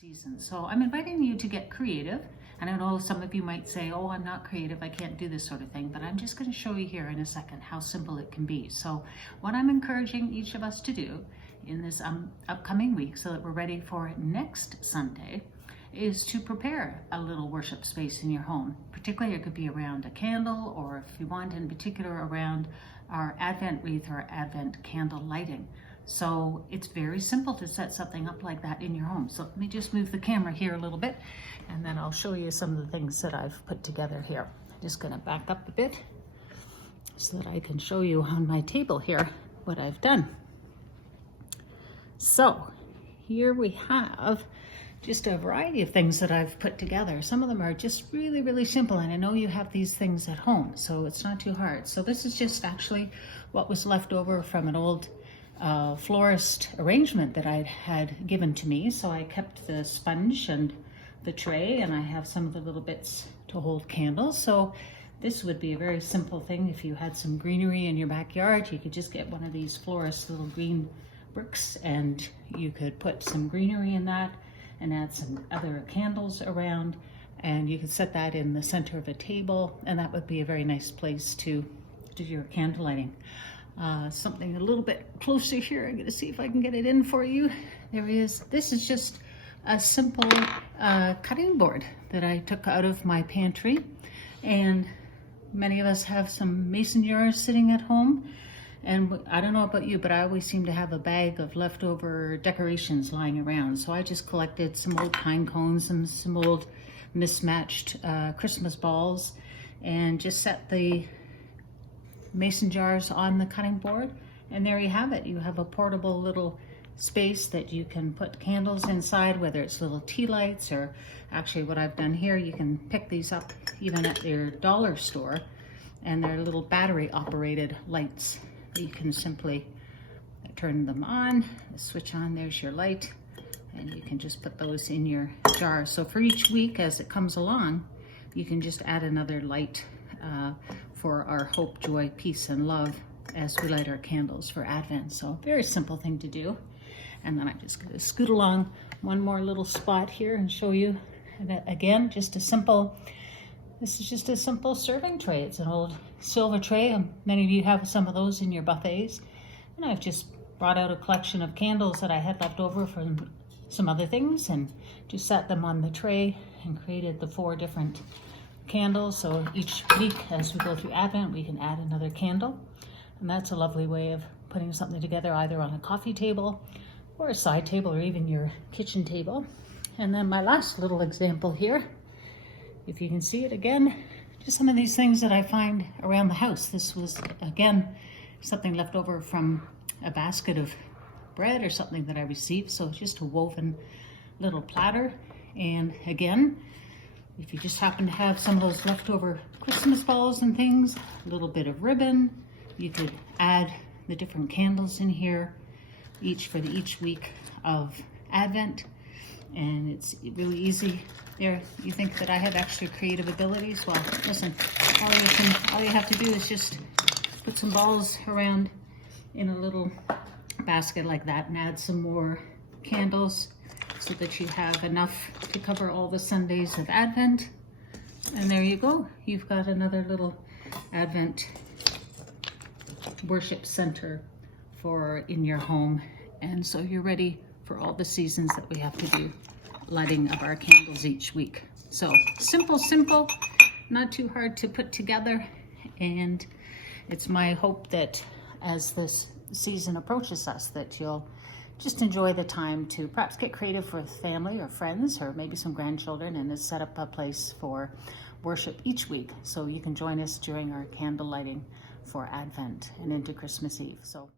season. So I'm inviting you to get creative. And I know some of you might say, oh, I'm not creative, I can't do this sort of thing, but I'm just going to show you here in a second how simple it can be. So what I'm encouraging each of us to do in this upcoming week, so that we're ready for next Sunday, is to prepare a little worship space in your home. Particularly it could be around a candle, or if you want in particular around our Advent wreath or Advent candle lighting. So it's very simple to set something up like that in your home. So let me just move the camera here a little bit, and then I'll show you some of the things that I've put together here. I'm just gonna back up a bit so that I can show you on my table here what I've done. So here we have just a variety of things that I've put together. Some of them are just really, really simple, and I know you have these things at home, so it's not too hard. So this is just actually what was left over from an old florist arrangement that I'd had given to me. So I kept the sponge and the tray, and I have some of the little bits to hold candles. So this would be a very simple thing. If you had some greenery in your backyard, you could just get one of these florist little green bricks, and you could put some greenery in that and add some other candles around, and you could set that in the center of a table, and that would be a very nice place to do your candle lighting. Something a little bit closer here. I'm gonna see if I can get it in for you. There is, this is just a simple cutting board that I took out of my pantry, and many of us have some mason jars sitting at home, and I don't know about you, but I always seem to have a bag of leftover decorations lying around. So I just collected some old pine cones and some old mismatched Christmas balls, and just set the mason jars on the cutting board, and there you have it. You have a portable little space that you can put candles inside, whether it's little tea lights, or actually what I've done here, you can pick these up even at your dollar store, and they're little battery operated lights. You can simply turn them on, switch on, there's your light, and you can just put those in your jar. So for each week as it comes along, you can just add another light for our hope, joy, peace, and love as we light our candles for Advent. So very simple thing to do. And then I'm just gonna scoot along one more little spot here and show you. And again, just a simple, this is just a simple serving tray. It's an old silver tray. Many of you have some of those in your buffets. And I've just brought out a collection of candles that I had left over from some other things, and just set them on the tray and created the 4 different candles. So each week as we go through Advent, we can add another candle. And that's a lovely way of putting something together, either on a coffee table or a side table, or even your kitchen table. And then my last little example here, if you can see it again, just some of these things that I find around the house. This was, again, something left over from a basket of bread or something that I received. So it's just a woven little platter. And again, if you just happen to have some of those leftover Christmas balls and things, a little bit of ribbon, you could add the different candles in here, each for each week of Advent. And it's really easy. There, you think that I have extra creative abilities? Well, listen, all you have to do is just put some balls around in a little basket like that, and add some more candles so that you have enough to cover all the Sundays of Advent. And there you go. You've got another little Advent worship center for in your home. And so you're ready for all the seasons that we have to do lighting of our candles each week. So simple, not too hard to put together. And it's my hope that as this season approaches us, that you'll just enjoy the time to perhaps get creative with family or friends, or maybe some grandchildren, and set up a place for worship each week, so you can join us during our candle lighting for Advent and into Christmas Eve. So